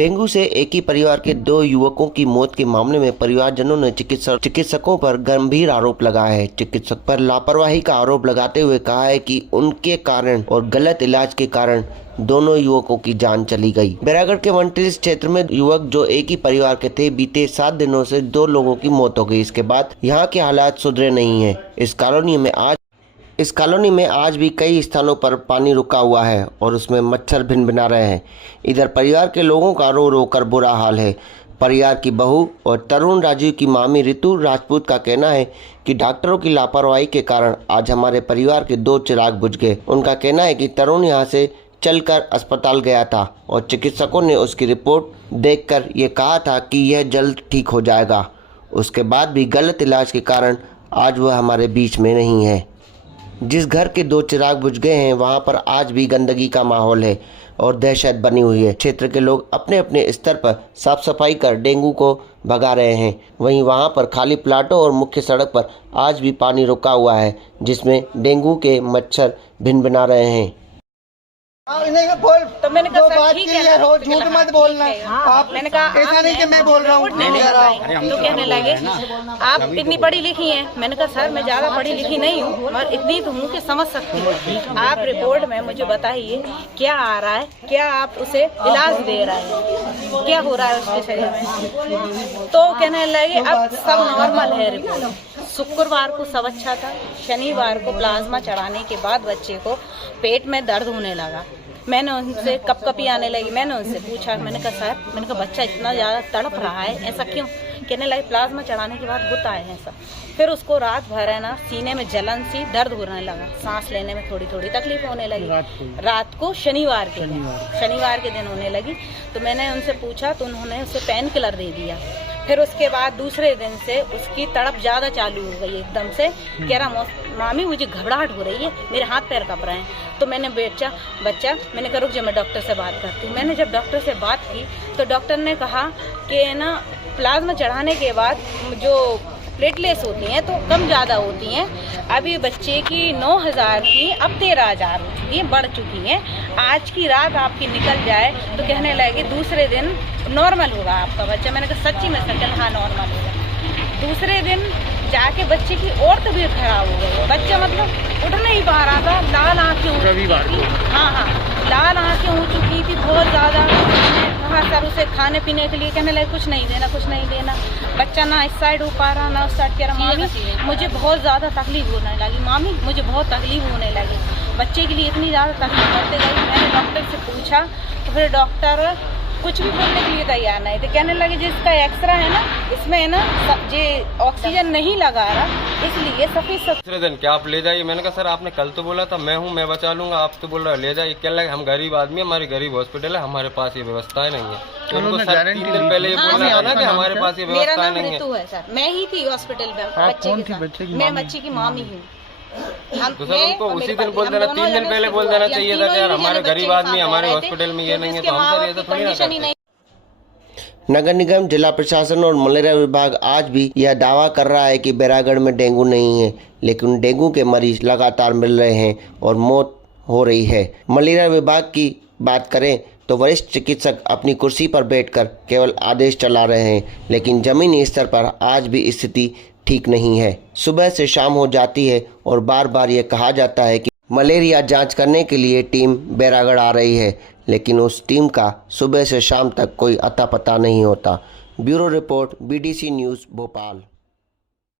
Dengue से एक ही परिवार के 2 युवकों की मौत के मामले में परिवारजनों ने चिकित्सकों पर गंभीर आरोप लगाया है। चिकित्सक पर लापरवाही का आरोप लगाते हुए कहा है कि उनके कारण और गलत इलाज के कारण दोनों युवकों की जान चली गई। बैरागढ़ के वनटिल्स क्षेत्र में युवक जो एक ही परिवार के थे, बीते 7 दिनों से 2 लोगों की मौत हो गई। इसके बाद यहाँ के हालात सुधरे नहीं है। इस कॉलोनी में आज भी कई स्थानों पर पानी रुका हुआ है और उसमें मच्छर भिनभिना रहे हैं। इधर परिवार के लोगों का रो रो कर बुरा हाल है। परिवार की बहू और तरुण राजीव की मामी ऋतु राजपूत का कहना है कि डॉक्टरों की लापरवाही के कारण आज हमारे परिवार के 2 चिराग बुझ गए। उनका कहना है कि तरुण यहाँ से चलकर अस्पताल गया था और चिकित्सकों ने उसकी रिपोर्ट देखकर ये कहा था कि यह जल्द ठीक हो जाएगा। उसके बाद भी गलत इलाज के कारण आज वह हमारे बीच में नहीं है। जिस घर के 2 चिराग बुझ गए हैं वहां पर आज भी गंदगी का माहौल है और दहशत बनी हुई है। क्षेत्र के लोग अपने अपने स्तर पर साफ सफाई कर डेंगू को भगा रहे हैं। वहीं वहां पर खाली प्लाटों और मुख्य सड़क पर आज भी पानी रुका हुआ है, जिसमें डेंगू के मच्छर भिनभिना रहे हैं। बोल तो मैंने कहा बात क्लियर हो, झूठ मत बोलना। आप मैंने कहा ऐसा नहीं कि मैं बोल रहा हूँ। तो कहने लगे आप इतनी पढ़ी लिखी हैं। मैंने कहा सर मैं ज्यादा पढ़ी लिखी नहीं हूँ, मगर इतनी तो हूँ कि समझ सकती हूँ। आप रिपोर्ट में मुझे बताइए क्या आ रहा है, क्या आप उसे इलाज दे रहे हैं, क्या हो रहा है उसके शरीर में। तो कहने लगे अब सब नॉर्मल है रिपोर्ट। शुक्रवार को सब अच्छा था, शनिवार को प्लाज्मा चढ़ाने के बाद बच्चे को पेट में दर्द होने लगा। मैंने उनसे कपकपी आने लगी। मैंने उनसे पूछा, मैंने कहा सर, मैंने कहा बच्चा इतना ज़्यादा तड़प रहा है, ऐसा क्यों? कहने लगे प्लाज्मा चढ़ाने के बाद होता है ऐसा। फिर उसको रात भर है ना सीने में जलन सी दर्द होने लगा, सांस लेने में थोड़ी थोड़ी तकलीफ होने लगी। रात को शनिवार के दिन होने लगी। तो मैंने उनसे पूछा तो उन्होंने उसे पेन किलर दे दिया। फिर उसके बाद दूसरे दिन से उसकी तड़प ज़्यादा चालू हो गई एकदम से। कह रहा मामी मुझे घबराहट हो रही है, मेरे हाथ पैर कँप रहे हैं। तो मैंने बच्चा मैंने कहा रुक जा, मैं डॉक्टर से बात करती हूँ। मैंने जब डॉक्टर से बात की तो डॉक्टर ने कहा कि ना प्लाज्मा चढ़ाने के बाद जो प्लेटलेट्स होती हैं तो कम ज़्यादा होती हैं। अभी बच्चे की 9000 थी, अब 13000 हो चुकी हैं, बढ़ चुकी हैं। आज की रात आपकी निकल जाए तो कहने लगे दूसरे दिन नॉर्मल होगा आपका बच्चा। मैंने कहा सच्ची में सच, हाँ नॉर्मल होगा। दूसरे दिन जाके बच्चे की और तबीयत खराब हो गई। बच्चा मतलब उठ नहीं पा रहा था, लाल आँखें हो चुकी थी। हाँ लाल आँखें हो चुकी थी बहुत ज़्यादा। हाँ सर उसे खाने पीने के लिए कहने लगे कुछ नहीं देना। बच्चा ना इस साइड हो पा रहा ना उस साइड। कह रहा मामी मुझे बहुत ज़्यादा तकलीफ होने लगी, मामी मुझे बहुत तकलीफ होने लगी। बच्चे के लिए इतनी ज़्यादा तकलीफ करते गई। मैंने डॉक्टर से पूछा तो फिर डॉक्टर कुछ भी बोलने के लिए तैयार नहीं थे। कहने लगे जिसका एक्सरा है ना इसमें है ना जे ऑक्सीजन नहीं लगा रहा, इसलिए सफीशिएंट। दूसरे दिन क्या आप ले जाइए? मैंने कहा सर आपने कल तो बोला था मैं बचा लूंगा, आप तो बोल रहे ले जाइए। क्या लगे हम गरीब आदमी, हमारी गरीब हॉस्पिटल है, हमारे पास ये व्यवस्थाएं नहीं है। उनको सर 3 दिन पहले ये बोलना था ना कि हमारे पास ये व्यवस्थाएं नहीं है। सर मैं ही थी हॉस्पिटल में बच्चे के साथ, मैं बच्चे की मामी हूँ। तो सर उनको उसी दिन बोल देना, 3 दिन पहले बोल देना चाहिए था कि यार हमारे गरीब आदमी हमारे हॉस्पिटल में ये नहीं है। तो हम सर ये तो थोड़ी ना करते। नगर निगम, जिला प्रशासन और मलेरिया विभाग आज भी यह दावा कर रहा है कि बैरागढ़ में डेंगू नहीं है, लेकिन डेंगू के मरीज लगातार मिल रहे हैं और मौत हो रही है। मलेरिया विभाग की बात करें तो वरिष्ठ चिकित्सक अपनी कुर्सी पर बैठकर केवल आदेश चला रहे हैं, लेकिन जमीनी स्तर पर आज भी स्थिति ठीक नहीं है। सुबह से शाम हो जाती है और बार बार ये कहा जाता है कि मलेरिया जांच करने के लिए टीम बैरागढ़ आ रही है, लेकिन उस टीम का सुबह से शाम तक कोई अता पता नहीं होता। Bureau report, BDC news, Bhopal.